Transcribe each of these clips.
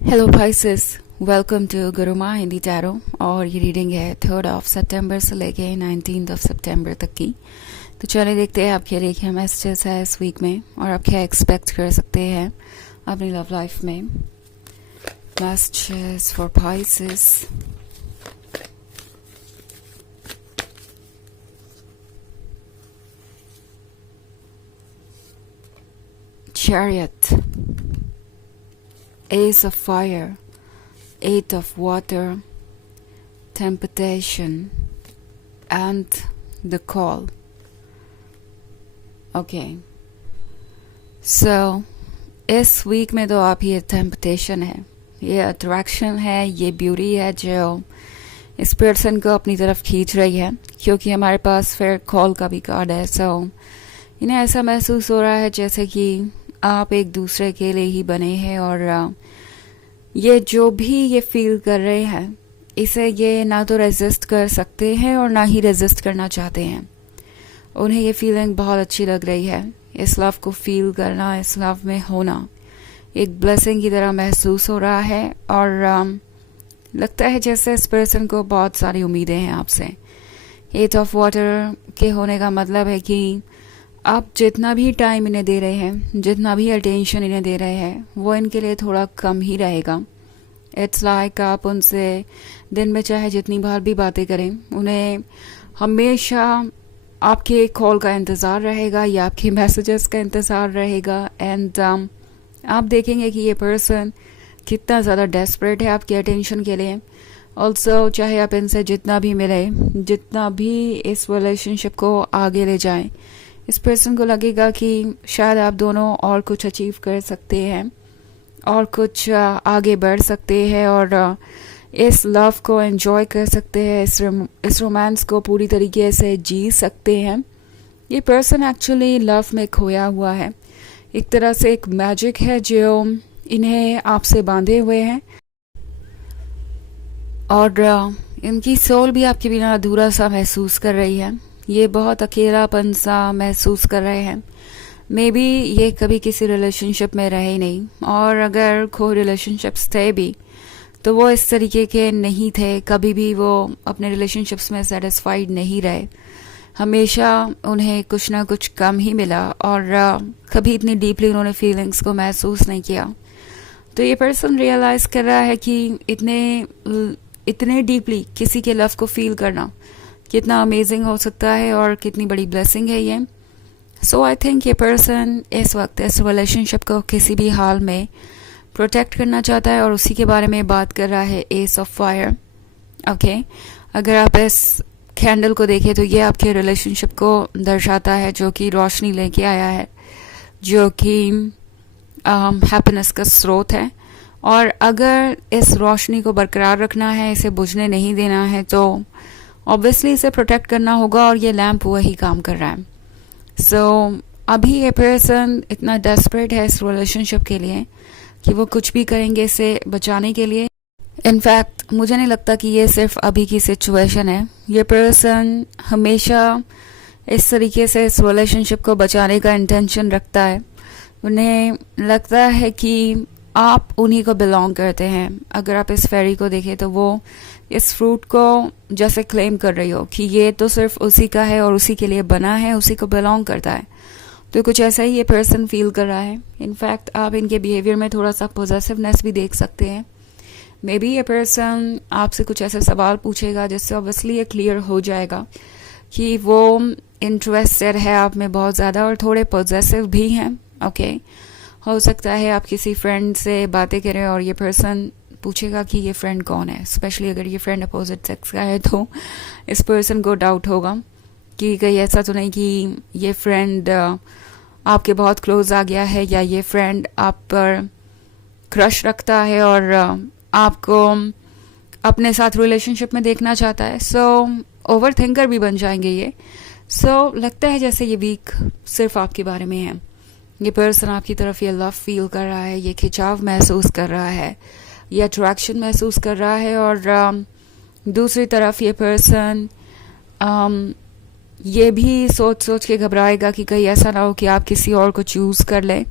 Hello Pisces, welcome to Guruma Hindi tarot. और ये reading है 3 सितंबर से लेके 19 सितंबर तक की। तो चलिए देखते हैं आपके लिए क्या मैसेजेस है इस वीक में और आप क्या एक्सपेक्ट कर सकते हैं अपनी लव लाइफ में। Messages for Pisces। Chariot, Ace of Fire, Eight of Water, Temptation and the Call. Okay so इस वीक में तो आप ये टेम्पटेशन है, ये अट्रैक्शन है, ये ब्यूटी है जो इस पर्सन को अपनी तरफ खींच रही है, क्योंकि हमारे पास फिर कॉल का भी कार्ड है। सो इन्हें ऐसा महसूस हो रहा है जैसे कि आप एक दूसरे के लिए ही बने हैं और ये जो भी ये फील कर रहे हैं इसे ये ना तो रेजिस्ट कर सकते हैं और ना ही रेजिस्ट करना चाहते हैं। उन्हें ये फीलिंग बहुत अच्छी लग रही है। इस लव को फील करना, इस लव में होना एक ब्लेसिंग की तरह महसूस हो रहा है और लगता है जैसे इस पर्सन को बहुत सारी उम्मीदें हैं आपसे। एट ऑफ वाटर के होने का मतलब है कि आप जितना भी टाइम इन्हें दे रहे हैं, जितना भी अटेंशन इन्हें दे रहे हैं, वो इनके लिए थोड़ा कम ही रहेगा। इट्स लाइक आप उनसे दिन में चाहे जितनी बार भी बातें करें, उन्हें हमेशा आपके कॉल का इंतज़ार रहेगा या आपके मैसेजेस का इंतज़ार रहेगा। एंड आप देखेंगे कि ये पर्सन कितना ज़्यादा डेस्परेट है आपकी अटेंशन के लिए। ऑल्सो चाहे आप इनसे जितना भी मिले, जितना भी इस रिलेशनशिप को आगे ले जाएं, इस पर्सन को लगेगा कि शायद आप दोनों और कुछ अचीव कर सकते हैं और कुछ आगे बढ़ सकते हैं और इस लव को एंजॉय कर सकते हैं, इस रोमांस को पूरी तरीके से जी सकते हैं। ये पर्सन एक्चुअली लव में खोया हुआ है। एक तरह से एक मैजिक है जो इन्हें आपसे बांधे हुए हैं और इनकी सोल भी आपके बिना अधूरा सा महसूस कर रही है। ये बहुत अकेलापन सा महसूस कर रहे हैं। मे बी ये कभी किसी रिलेशनशिप में रहे नहीं, और अगर कोई रिलेशनशिप्स थे भी तो वो इस तरीके के नहीं थे। कभी भी वो अपने रिलेशनशिप्स में सेटिस्फाइड नहीं रहे, हमेशा उन्हें कुछ ना कुछ कम ही मिला और कभी इतनी डीपली उन्होंने फीलिंग्स को महसूस नहीं किया। तो ये पर्सन रियलाइज़ कर रहा है कि इतने डीपली किसी के लव को फील करना कितना अमेजिंग हो सकता है और कितनी बड़ी ब्लेसिंग है ये। सो आई थिंक ये पर्सन इस वक्त इस रिलेशनशिप को किसी भी हाल में प्रोटेक्ट करना चाहता है और उसी के बारे में बात कर रहा है। S of fire. ओके, अगर आप इस कैंडल को देखें तो ये आपके रिलेशनशिप को दर्शाता है, जो कि रोशनी लेके आया है, जो कि हैप्पीनेस का स्रोत है। और अगर इस रोशनी को बरकरार रखना है, इसे बुझने नहीं देना है, तो ऑब्वियसली इसे प्रोटेक्ट करना होगा और ये लैंप वही काम कर रहा है। सो अभी ये पर्सन इतना डेस्परेट है इस रिलेशनशिप के लिए कि वो कुछ भी करेंगे इसे बचाने के लिए। इनफैक्ट मुझे नहीं लगता कि ये सिर्फ अभी की सिचुएशन है। ये पर्सन हमेशा इस तरीके से इस रिलेशनशिप को बचाने का इंटेंशन रखता है। उन्हें लगता है कि आप उन्हीं को बिलोंग करते हैं। अगर आप इस फेरी को देखें तो वो इस फ्रूट को जैसे क्लेम कर रही हो कि ये तो सिर्फ उसी का है और उसी के लिए बना है, उसी को बिलोंग करता है। तो कुछ ऐसा ही ये पर्सन फील कर रहा है। इनफैक्ट आप इनके बिहेवियर में थोड़ा सा पॉजिटिवनेस भी देख सकते हैं। मे बी ये पर्सन आपसे कुछ ऐसे सवाल पूछेगा जिससे ऑब्वियसली ये क्लियर हो जाएगा कि वो इंटरेस्टेड है आप में बहुत ज़्यादा और थोड़े पॉजिटिव भी हैं। ओके, हो सकता है आप किसी फ्रेंड से बातें करें और ये पर्सन पूछेगा कि ये फ्रेंड कौन है। स्पेशली अगर ये फ्रेंड अपोजिट सेक्स का है तो इस पर्सन को डाउट होगा कि कहीं ऐसा तो नहीं कि ये फ्रेंड आपके बहुत क्लोज आ गया है, या ये फ्रेंड आप पर क्रश रखता है और आपको अपने साथ रिलेशनशिप में देखना चाहता है। सो ओवर थिंकर भी बन जाएंगे ये। सो लगता है जैसे ये वीक सिर्फ आपके बारे में है। ये पर्सन आपकी तरफ ये लव फील कर रहा है, ये खिंचाव महसूस कर रहा है, ये अट्रैक्शन महसूस कर रहा है। और दूसरी तरफ ये पर्सन ये भी सोच सोच के घबराएगा कि कहीं ऐसा ना हो कि आप किसी और को चूज़ कर लें।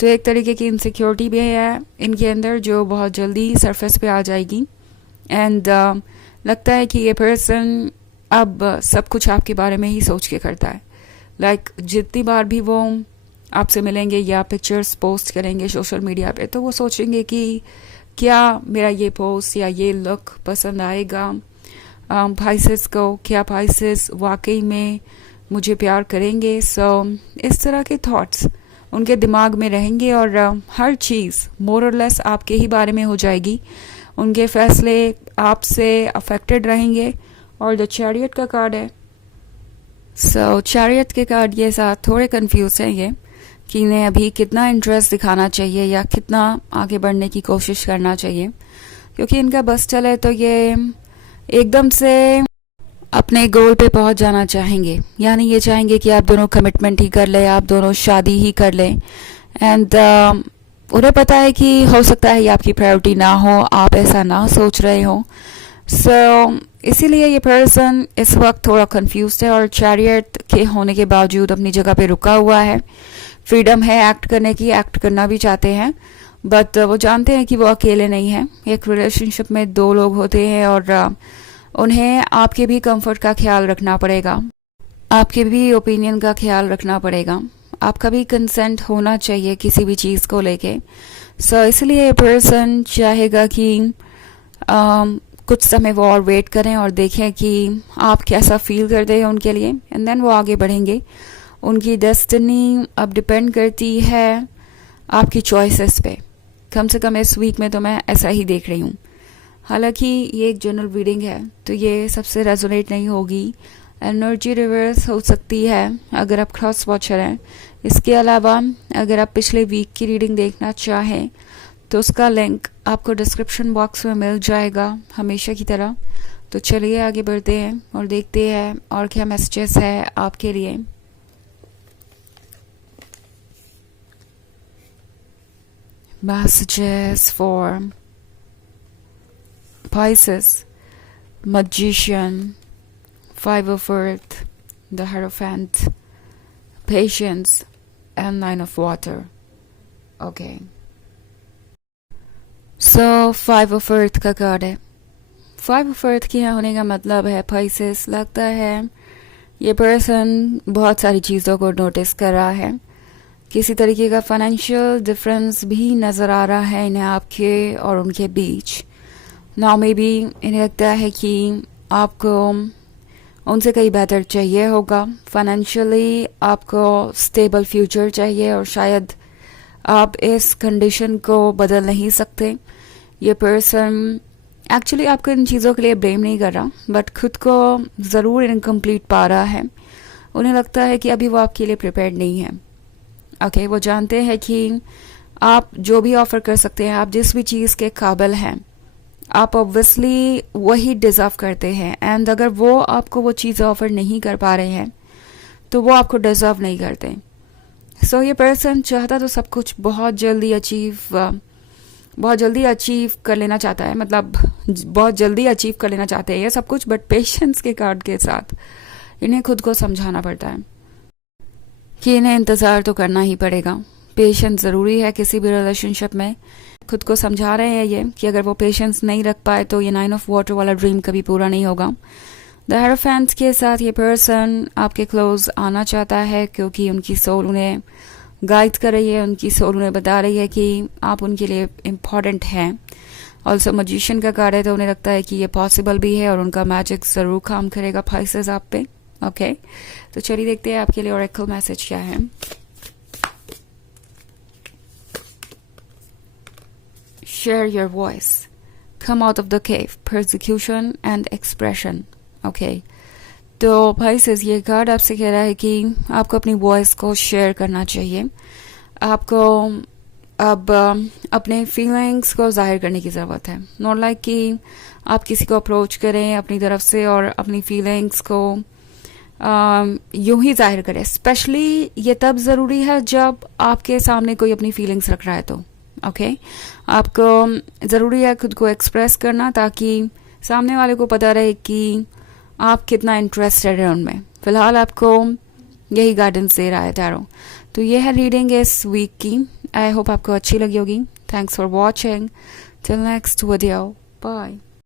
तो एक तरीके की इनसिक्योरिटी भी है इनके अंदर जो बहुत जल्दी सरफेस पे आ जाएगी। एंड लगता है कि ये पर्सन अब सब कुछ आपके बारे में ही सोच के करता है। जितनी बार भी वो आपसे मिलेंगे या पिक्चर्स पोस्ट करेंगे सोशल मीडिया पे, तो वो सोचेंगे कि क्या मेरा ये पोस्ट या ये लुक पसंद आएगा पाइसेस को, क्या पाइसेस वाकई में मुझे प्यार करेंगे। इस तरह के थॉट्स उनके दिमाग में रहेंगे और हर चीज़ मोर और लेस आपके ही बारे में हो जाएगी। उनके फैसले आपसे अफेक्टेड रहेंगे। और जो चैरियट का कार्ड है, चैरियट के कार्ड ये साथ थोड़े कंफ्यूज हैं ये कि इन्हें अभी कितना इंटरेस्ट दिखाना चाहिए या कितना आगे बढ़ने की कोशिश करना चाहिए, क्योंकि इनका बस चले तो ये एकदम से अपने गोल पे पहुंच जाना चाहेंगे। यानी ये चाहेंगे कि आप दोनों कमिटमेंट ही कर ले, आप दोनों शादी ही कर लें। एंड उन्हें पता है कि हो सकता है ये आपकी प्रायोरिटी ना हो, आप ऐसा ना सोच रहे हो। इसीलिए ये पर्सन इस वक्त थोड़ा कंफ्यूज है और चैरियट के होने के बावजूद अपनी जगह पे रुका हुआ है। फ्रीडम है एक्ट करने की, एक्ट करना भी चाहते हैं, बट वो जानते हैं कि वो अकेले नहीं हैं। एक रिलेशनशिप में दो लोग होते हैं और उन्हें आपके भी कंफर्ट का ख्याल रखना पड़ेगा, आपके भी ओपिनियन का ख्याल रखना पड़ेगा, आपका भी कंसेंट होना चाहिए किसी भी चीज़ को लेके। इसलिए ये पर्सन चाहेगा कि कुछ समय वो और वेट करें और देखें कि आप कैसा फील करते हैं उनके लिए, एंड देन वो आगे बढ़ेंगे। उनकी डेस्टिनी अब डिपेंड करती है आपकी चॉइसेस पे। कम से कम इस वीक में तो मैं ऐसा ही देख रही हूँ। हालांकि ये एक जनरल रीडिंग है तो ये सबसे रेजोनेट नहीं होगी, एनर्जी रिवर्स हो सकती है अगर आप क्रॉस वॉचर हैं। इसके अलावा अगर आप पिछले वीक की रीडिंग देखना चाहें तो उसका लिंक आपको डिस्क्रिप्शन बॉक्स में मिल जाएगा हमेशा की तरह। तो चलिए आगे बढ़ते हैं और देखते हैं और क्या मैसेजेस है आपके लिए। Messages for Pisces, Magician, Five of Earth, the Hierophant, Patience, and Nine of Water. Okay. Five of Earth का कार्ड है। Five of Earth के यहाँ होने का मतलब है Pisces, लगता है ये पर्सन बहुत सारी चीज़ों को नोटिस कर रहा है। किसी तरीके का फाइनेंशियल डिफरेंस भी नज़र आ रहा है इन्हें आपके और उनके बीच। नाउ मे बी इन्हें लगता है कि आपको उनसे कहीं बेहतर चाहिए होगा, फाइनेंशियली आपको स्टेबल फ्यूचर चाहिए और शायद आप इस कंडीशन को बदल नहीं सकते। ये पर्सन एक्चुअली आपको इन चीज़ों के लिए ब्लेम नहीं कर रहा, बट खुद को ज़रूर इनकम्प्लीट पा रहा है। उन्हें लगता है कि अभी वो आपके लिए प्रिपेयर्ड नहीं है। ओके, वो जानते हैं कि आप जो भी ऑफ़र कर सकते हैं, आप जिस भी चीज़ के काबिल हैं, आप ऑब्वियसली वही डिज़र्व करते हैं। एंड अगर वो आपको वो चीज़ ऑफ़र नहीं कर पा रहे हैं तो वो आपको डिज़र्व नहीं करते। ये पर्सन चाहता तो सब कुछ बहुत जल्दी अचीव कर लेना चाहता है, मतलब बहुत जल्दी अचीव कर लेना चाहते हैं ये सब कुछ, बट पेशेंस के कार्ड के साथ इन्हें खुद को समझाना पड़ता है कि इन्हें इंतज़ार तो करना ही पड़ेगा। पेशेंस ज़रूरी है किसी भी रिलेशनशिप में। खुद को समझा रहे हैं ये कि अगर वो पेशेंस नहीं रख पाए तो ये 9 ऑफ वाटर वाला ड्रीम कभी पूरा नहीं होगा। द हायरोफेंट के साथ ये पर्सन आपके क्लोज आना चाहता है क्योंकि उनकी सोल उन्हें गाइड कर रही है, उनकी सोल उन्हें बता रही है कि आप उनके लिए इम्पॉर्टेंट हैं। ऑल्सो मजिशियन का कार्ड है तो उन्हें लगता है कि ये पॉसिबल भी है और उनका मैजिक ज़रूर काम करेगा पाइसेस आप पे। ओके, तो चलिए देखते हैं आपके लिए ओरेकल मैसेज क्या है। Share your voice, come out of the cave, persecution and expression. Okay, तो पाइसेस ये कार्ड आपसे कह रहा है कि आपको अपनी वॉइस को शेयर करना चाहिए। आपको अब अपने फीलिंग्स को जाहिर करने की ज़रूरत है। नॉट लाइक कि आप किसी को अप्रोच करें अपनी तरफ से और अपनी फीलिंग्स को यूं ही जाहिर करें। स्पेशली ये तब ज़रूरी है जब आपके सामने कोई अपनी फीलिंग्स रख रहा है तो ओके, आपको ज़रूरी है खुद को एक्सप्रेस करना ताकि सामने वाले को पता रहे कि आप कितना इंटरेस्टेड हैं उनमें। फ़िलहाल आपको यही गाइडेंस दे रहा है टैरो। तो ये है रीडिंग इस वीक की। आई होप आपको अच्छी लगी होगी. Thanks for watching. Till next video. Bye.